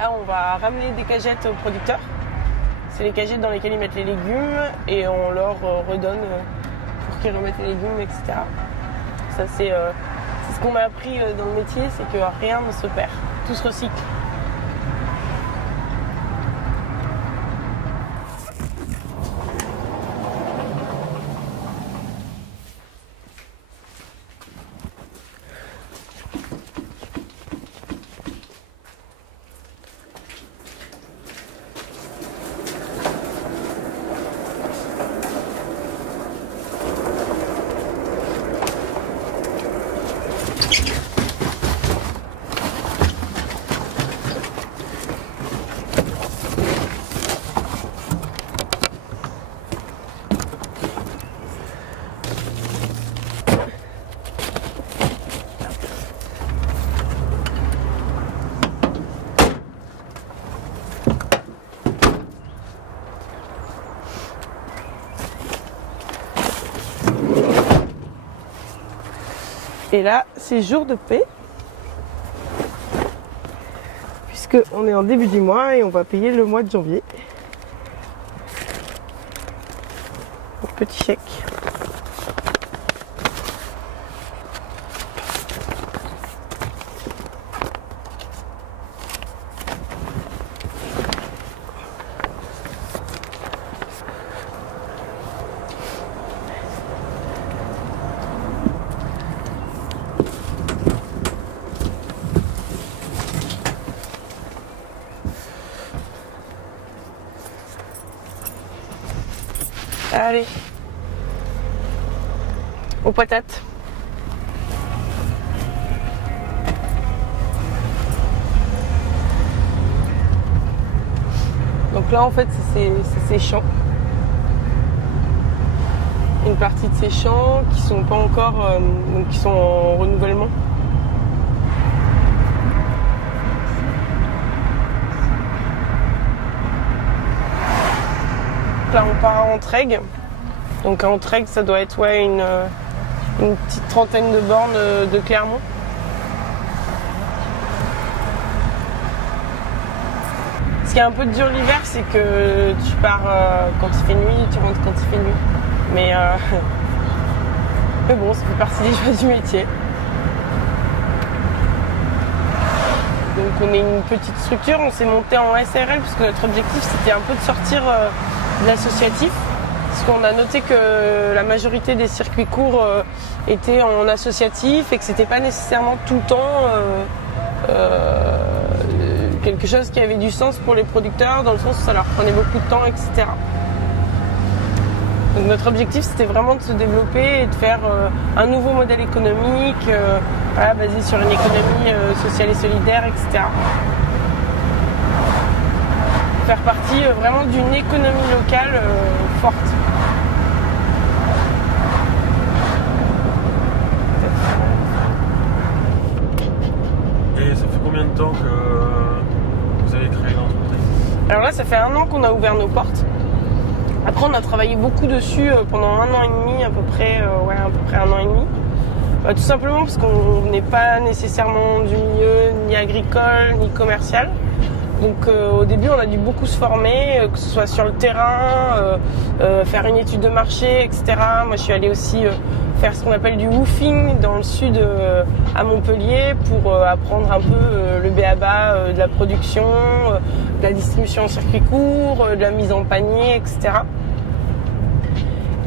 Là, on va ramener des cagettes aux producteurs. C'est les cagettes dans lesquelles ils mettent les légumes et on leur redonne pour qu'ils remettent les légumes, etc. Ça, c'est ce qu'on m'a appris dans le métier, c'est que rien ne se perd, tout se recycle. Et là, c'est jour de paie, puisqu'on est en début du mois et on va payer le mois de janvier. Un petit chèque. Allez, aux patates. Donc là en fait c'est ces champs. Une partie de ces champs qui sont pas encore, donc qui sont en renouvellement. Là on part à Entraigues. Donc à Entraigues ça doit être une petite trentaine de bornes de Clermont. Ce qui est un peu dur l'hiver, c'est que tu pars quand il fait nuit, tu rentres quand il fait nuit. Mais bon, ça fait partie des joies du métier. Donc on est une petite structure, on s'est monté en SARL parce que notre objectif c'était un peu de sortir de l'associatif. Parce qu'on a noté que la majorité des circuits courts étaient en associatif et que c'était pas nécessairement tout le temps quelque chose qui avait du sens pour les producteurs, dans le sens où ça leur prenait beaucoup de temps, etc. Donc notre objectif c'était vraiment de se développer et de faire un nouveau modèle économique basé sur une économie sociale et solidaire, etc. Faire partie vraiment d'une économie locale forte. Et ça fait combien de temps que vous avez créé l'entreprise? Alors là, ça fait 1 an qu'on a ouvert nos portes. Après, on a travaillé beaucoup dessus pendant 1 an et demi, à peu près 1 an et demi. Tout simplement parce qu'on n'est pas nécessairement du milieu ni agricole, ni commercial. Donc au début, on a dû beaucoup se former, que ce soit sur le terrain, faire une étude de marché, etc. Moi, je suis allée aussi faire ce qu'on appelle du woofing dans le sud à Montpellier pour apprendre un peu le b.a.-ba de la production, de la distribution en circuit court, de la mise en panier, etc.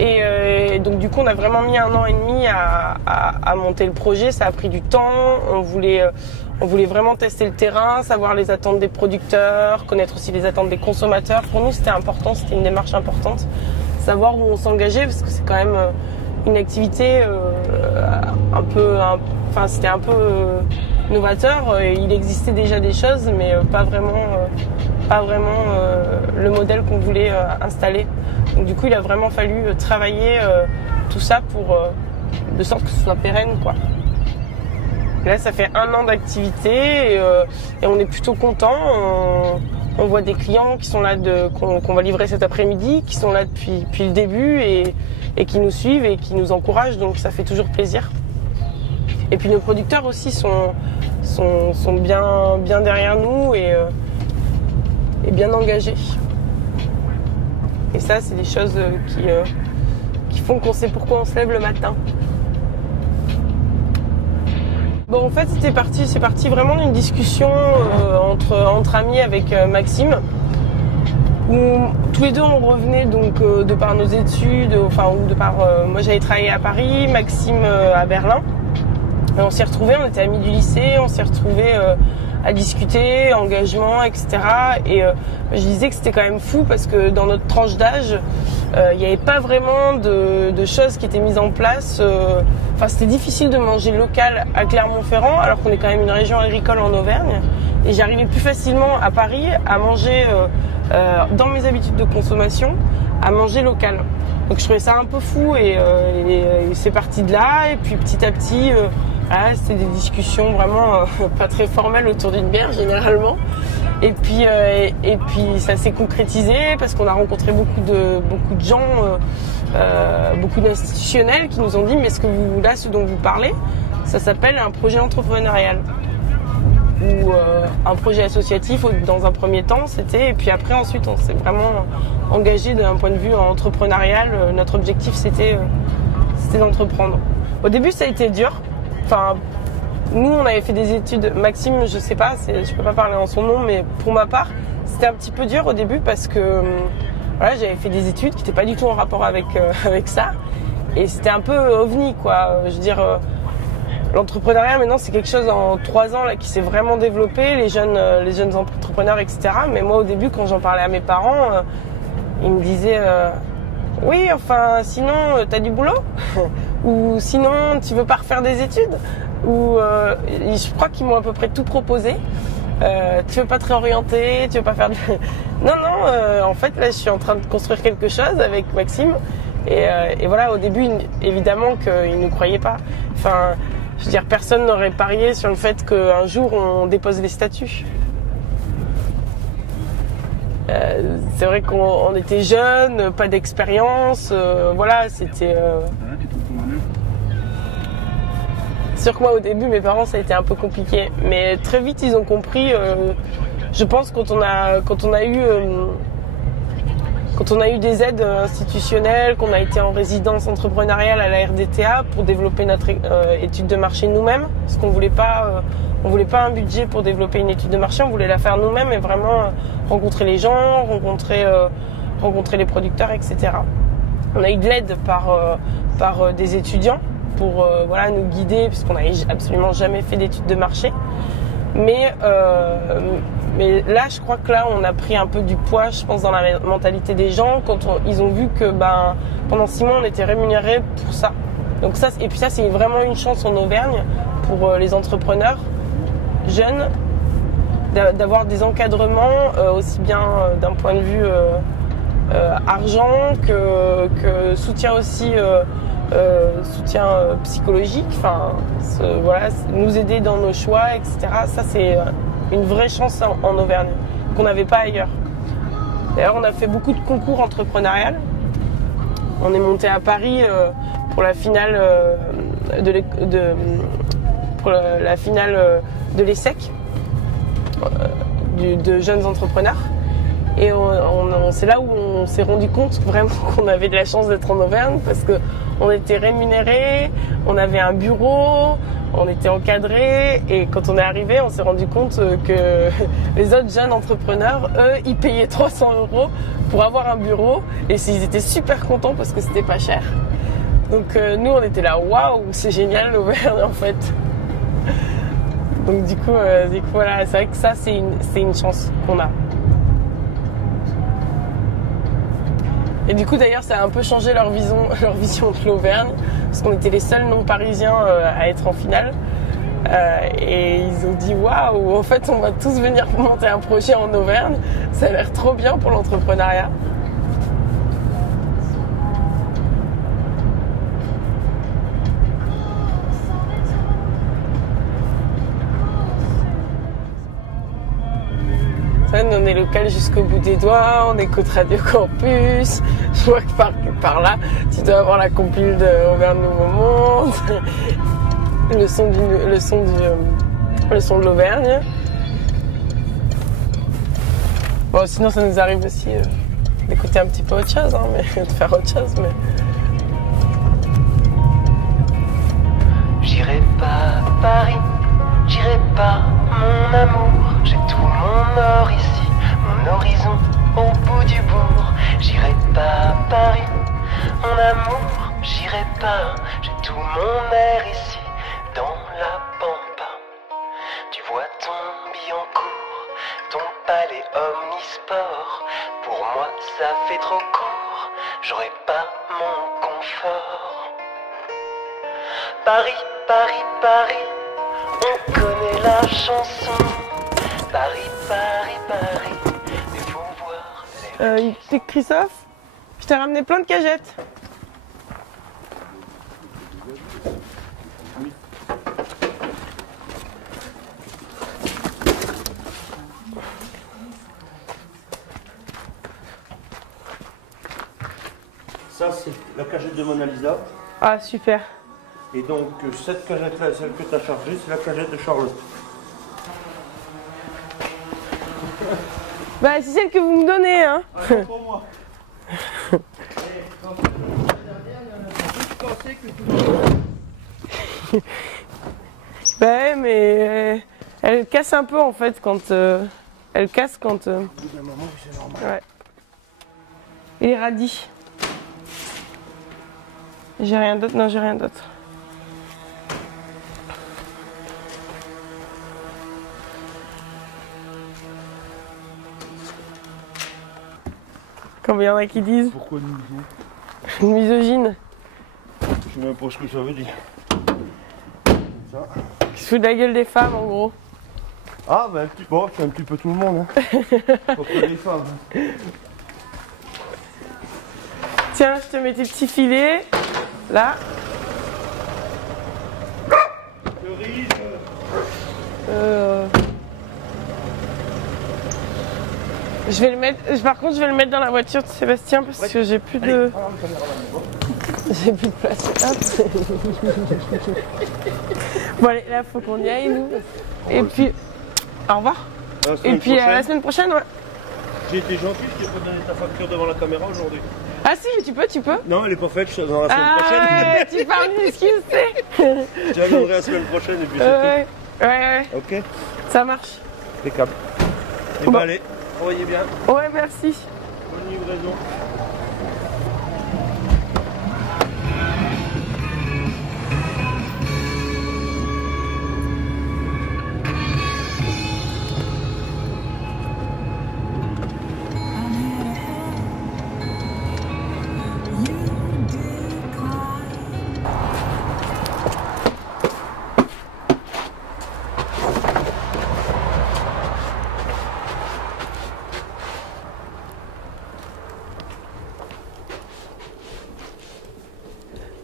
Et donc du coup on a vraiment mis 1 an et demi à monter le projet, ça a pris du temps, on voulait vraiment tester le terrain, savoir les attentes des producteurs, connaître aussi les attentes des consommateurs. Pour nous c'était important, c'était une démarche importante, savoir où on s'engageait parce que c'est quand même une activité c'était un peu novateur. Il existait déjà des choses mais pas vraiment le modèle qu'on voulait installer. Donc du coup il a vraiment fallu travailler tout ça pour de sorte que ce soit pérenne, quoi. Là ça fait 1 an d'activité et on est plutôt content. On voit des clients qui sont là qu'on va livrer cet après-midi, qui sont là depuis le début et qui nous suivent et qui nous encouragent, donc ça fait toujours plaisir. Et puis nos producteurs aussi sont bien derrière nous et et bien engagé. Et ça, c'est des choses qui font qu'on sait pourquoi on se lève le matin. Bon, en fait, c'est parti vraiment d'une discussion entre amis avec Maxime, où tous les deux on revenait donc de par nos études, moi j'avais travaillé à Paris, Maxime à Berlin, et on s'est retrouvés, on était amis du lycée, on s'est retrouvés à discuter, engagement, etc. Et je disais que c'était quand même fou parce que dans notre tranche d'âge, il n'y avait pas vraiment de choses qui étaient mises en place. C'était difficile de manger local à Clermont-Ferrand alors qu'on est quand même une région agricole en Auvergne. Et j'arrivais plus facilement à Paris à manger, dans mes habitudes de consommation, à manger local. Donc je trouvais ça un peu fou et c'est parti de là. Et puis petit à petit, c'était des discussions vraiment pas très formelles autour d'une bière généralement. Et puis ça s'est concrétisé parce qu'on a rencontré beaucoup de gens, beaucoup d'institutionnels qui nous ont dit mais ce dont vous parlez, ça s'appelle un projet entrepreneurial ou un projet associatif dans un premier temps c'était, et puis après ensuite on s'est vraiment engagé d'un point de vue entrepreneurial. Notre objectif c'était d'entreprendre. Au début ça a été dur. Nous, on avait fait des études. Maxime, je sais pas, je peux pas parler en son nom, mais pour ma part, c'était un petit peu dur au début parce que j'avais fait des études qui n'étaient pas du tout en rapport avec ça, et c'était un peu ovni, quoi. Je veux dire, l'entrepreneuriat maintenant, c'est quelque chose en 3 ans là qui s'est vraiment développé, les jeunes entrepreneurs, etc. Mais moi, au début, quand j'en parlais à mes parents, ils me disaient oui, sinon, t'as du boulot ou sinon, tu veux pas refaire des études ou je crois qu'ils m'ont à peu près tout proposé. Tu veux pas te réorienter, tu veux pas faire de... Non, en fait, là, je suis en train de construire quelque chose avec Maxime. Et voilà, au début, évidemment qu'ils ne croyaient pas. Je veux dire, personne n'aurait parié sur le fait qu'un jour, on dépose les statuts. C'est vrai qu'on était jeunes, pas d'expérience, c'était... C'est sûr que moi au début mes parents ça a été un peu compliqué, mais très vite ils ont compris. Je pense quand on a eu des aides institutionnelles, qu'on a été en résidence entrepreneuriale à la RDTA pour développer notre étude de marché nous-mêmes, parce qu'on voulait pas un budget pour développer une étude de marché, on voulait la faire nous-mêmes et vraiment rencontrer les gens, rencontrer les producteurs, etc. On a eu de l'aide par des étudiants pour nous guider, puisqu'on n'avait absolument jamais fait d'études de marché. Mais là, je crois que là, on a pris un peu du poids, je pense, dans la mentalité des gens, quand ils ont vu que pendant 6 mois, on était rémunérés pour ça. Donc ça, et puis ça, c'est vraiment une chance en Auvergne pour les entrepreneurs jeunes d'avoir des encadrements aussi bien d'un point de vue argent que soutien aussi soutien psychologique, nous aider dans nos choix, etc. Ça c'est une vraie chance en Auvergne qu'on n'avait pas ailleurs. D'ailleurs on a fait beaucoup de concours entrepreneurial. On est monté à Paris pour la finale de l'ESSEC de jeunes entrepreneurs. Et c'est là où on s'est rendu compte vraiment qu'on avait de la chance d'être en Auvergne parce qu'on était rémunérés, on avait un bureau, on était encadrés, et quand on est arrivé, on s'est rendu compte que les autres jeunes entrepreneurs, eux, ils payaient 300 € pour avoir un bureau, et ils étaient super contents parce que c'était pas cher. Donc nous, on était là, waouh, c'est génial l'Auvergne en fait. Donc du coup voilà, c'est vrai que ça c'est une chance qu'on a. Et du coup d'ailleurs ça a un peu changé leur vision de l'Auvergne, parce qu'on était les seuls non-parisiens à être en finale. Et ils ont dit waouh, en fait on va tous venir monter un projet en Auvergne, ça a l'air trop bien pour l'entrepreneuriat. On est local jusqu'au bout des doigts, on écoute Radio Campus. Je vois que par là, tu dois avoir la compile de Auvergne Nouveau Monde, le son de l'Auvergne. Bon, sinon ça nous arrive aussi d'écouter un petit peu autre chose, hein, mais de faire autre chose. Mais... J'irai pas à Paris, j'irai pas mon amour. J'ai tout mon or ici, mon horizon au bout du bourg. J'irai pas à Paris, mon amour, j'irai pas. J'ai tout mon air ici, dans la pampa. Tu vois ton Billancourt, ton palais omnisport. Pour moi ça fait trop court, j'aurai pas mon confort. Paris, Paris, Paris, on connaît la chanson. Paris, Paris, Paris, mais faut voir les... C'est Christophe, je t'ai ramené plein de cagettes. Ça, c'est la cagette de Mona Lisa. Ah, super. Et donc, cette cagette-là, celle que tu as chargée, c'est la cagette de Charlotte. Bah, c'est celle que vous me donnez, hein. Ah non, pour moi. Bah ouais, mais elle casse un peu en fait quand... elle casse quand... Au bout d'un moment, c'est normal. Ouais. Il est radis. J'ai rien d'autre? Non, j'ai rien d'autre. Combien il y en a qui disent? Pourquoi nous? Une misogyne. Je sais même pas ce que ça veut dire. Ça. Qui se fout de la gueule des femmes en gros. Ah, ben, bon, c'est un petit peu tout le monde. Hein. Pas que les femmes. Tiens, je te mets tes petits filets. Là. Cerise. Je vais le mettre. Par contre, je vais le mettre dans la voiture de Sébastien parce que j'ai plus de. J'ai plus de place. Hop. Bon allez, là faut qu'on y aille nous. Et puis, au revoir. Et puis à la semaine prochaine, ouais. J'ai été gentil, je t'ai pas donné ta facture devant la caméra aujourd'hui. Ah si, mais tu peux. Non, elle est pas faite, je te donnerai la semaine prochaine. Ouais, tu parles d'excuses, tu sais. Je te la donnerai la semaine prochaine et puis c'est ouais. tout. Ok, Ça marche. impeccable. Et Bon. bah allez, travaillez bien. Ouais, merci. Bonne livraison.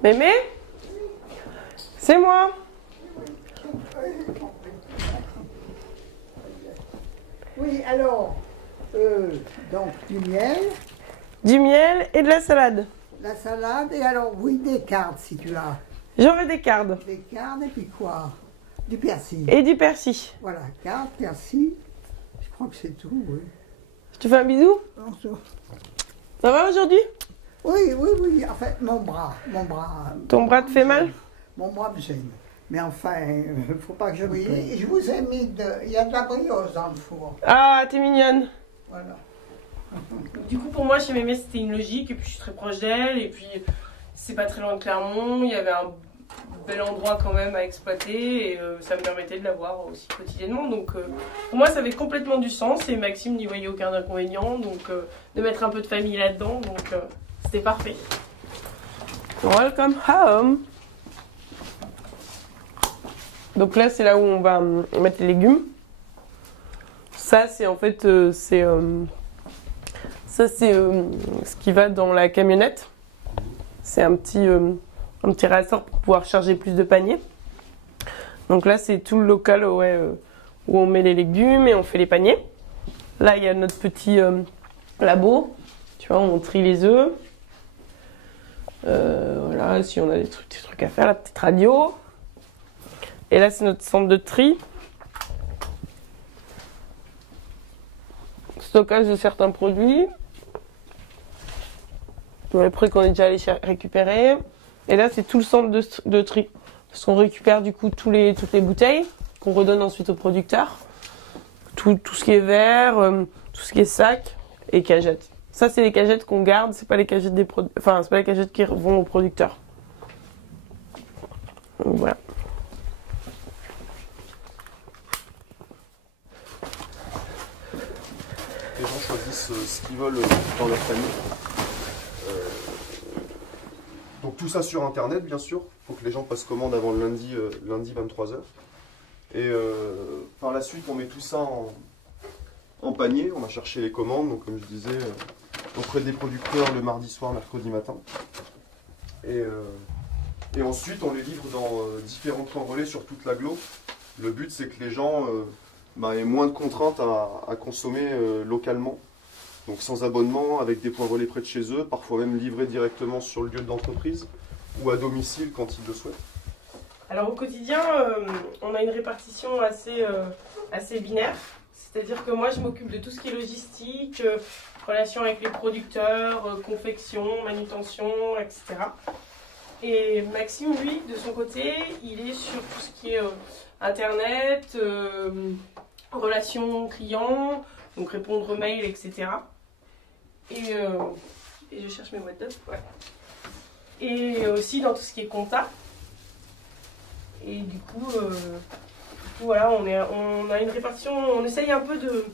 Mémé? C'est moi. Oui, alors, donc du miel, Du miel et de la salade. la salade, et alors, oui, des cartes si tu as. J'aurai des cardes. Des cartes, et puis quoi? Du persil. Et du persil. Voilà, cartes, persil, je crois que c'est tout, oui. Je te fais un bisou. Bonjour. Ça va aujourd'hui? Oui, en fait, mon bras, Ton bras te fait mal? mon bras me gêne. Mais enfin, faut pas que je me plaise. Je vous ai mis il y a de la brioche dans le four, Ah, t'es mignonne. voilà. Du coup, pour moi, chez Mémé, c'était une logique. Et puis, je suis très proche d'elle. Et puis, c'est pas très loin de Clermont. Il y avait un bel endroit quand même à exploiter. Et ça me permettait de la voir aussi quotidiennement. Donc, pour moi, ça avait complètement du sens. Et Maxime n'y voyait aucun inconvénient. Donc, de mettre un peu de famille là-dedans. Donc, c'était parfait. Welcome home. Donc là, c'est là où on va mettre les légumes. Ça, c'est en fait, ça, c'est ce qui va dans la camionnette. C'est un petit ressort pour pouvoir charger plus de paniers. Donc là, c'est tout le local où on met les légumes et on fait les paniers. Là, il y a notre petit labo. Tu vois, on trie les œufs. Voilà, si on a des trucs à faire, la petite radio. Et là, c'est notre centre de tri. stockage de certains produits. Les produits qu'on est déjà allé récupérer. Et là, c'est tout le centre de tri. Parce qu'on récupère du coup toutes les bouteilles qu'on redonne ensuite aux producteurs. Tout ce qui est verre, tout ce qui est sac et cagettes. Ça, c'est les cagettes qu'on garde, c'est pas les cagettes c'est pas les cagettes qui vont aux producteurs. Donc, voilà. Les gens choisissent ce qu'ils veulent dans leur famille. Donc tout ça sur internet bien sûr. Il faut que les gens passent commande avant le lundi 23h. Et par la suite on met tout ça en panier. On va chercher les commandes, donc comme je disais, auprès des producteurs le mardi soir, mercredi matin. Et ensuite on les livre dans différents points relais sur toute l'agglo. Le but c'est que les gens aient moins de contraintes à consommer localement. Donc sans abonnement, avec des points relais près de chez eux, parfois même livrés directement sur le lieu de l'entreprise ou à domicile quand ils le souhaitent. Alors au quotidien, on a une répartition assez binaire. C'est-à-dire que moi je m'occupe de tout ce qui est logistique, relation avec les producteurs, confection, manutention, etc. Et Maxime, lui, de son côté, il est sur tout ce qui est internet, relations clients, donc répondre aux mails, etc. Et je cherche mes boîtes d'œufs, ouais. Et aussi dans tout ce qui est compta. Et du coup voilà, on a une répartition, on essaye un peu de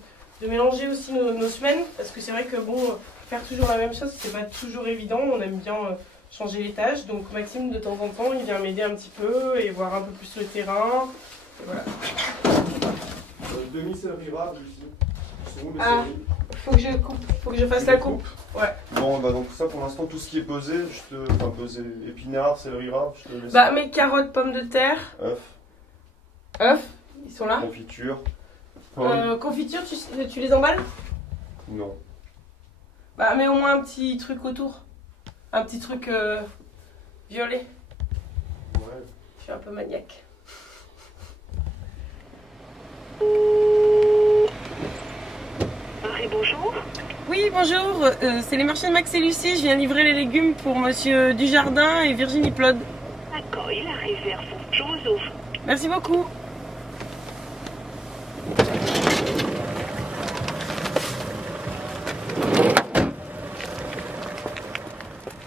mélanger aussi nos semaines, parce que c'est vrai que bon, faire toujours la même chose, c'est pas toujours évident, on aime bien changer les tâches. Donc Maxime, de temps en temps, il vient m'aider un petit peu et voir un peu plus le terrain. Et voilà. Demi-céleri rave ici. Ah, faut que je fasse la coupe. Ouais. Bon, bah donc ça pour l'instant, tout ce qui est pesé, pesé épinards, céleri rave, je te laisse. Bah mes carottes, pommes de terre. Œufs, ils sont là. Confiture. Confiture, tu les emballes? Non. Bah mets au moins un petit truc autour. Un petit truc violet. Ouais. Je suis un peu maniaque. Marie, bonjour. Oui, bonjour, c'est les marchés de Max et Lucie. Je viens livrer les légumes pour Monsieur Dujardin et Virginie Plod. D'accord, il arrive vers vous. Je vous ouvre. Merci beaucoup.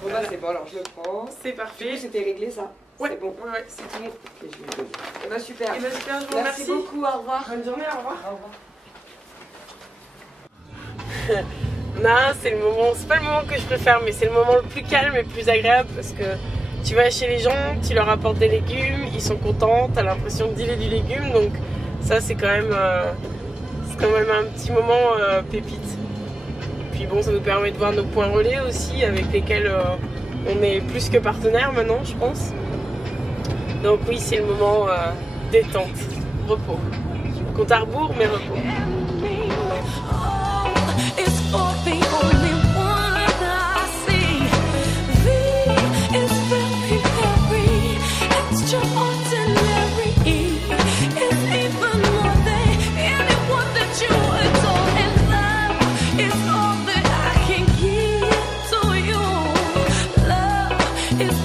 Bon bah c'est bon, alors je le prends. C'est parfait. C'était réglé ça? Ouais, c'est bon. Ouais, c'est tout bon. Ok, je vais le poser. Et bah super. Et bah super, je vous Merci remercie. beaucoup, au revoir. Bonne journée, au revoir. Au revoir. Non, c'est pas le moment que je préfère, mais c'est le moment le plus calme et le plus agréable parce que tu vas chez les gens, tu leur apportes des légumes, ils sont contents, t'as l'impression de dealer du légume, donc ça c'est quand même un petit moment pépite. Puis bon, ça nous permet de voir nos points relais aussi avec lesquels on est plus que partenaires maintenant, je pense. Donc oui, c'est le moment détente, repos. Compte à rebours, mais repos. It's for the only one I see. V is very, very extraordinary. It's even more than anyone that you adore. And love is all that I can give to you. Love is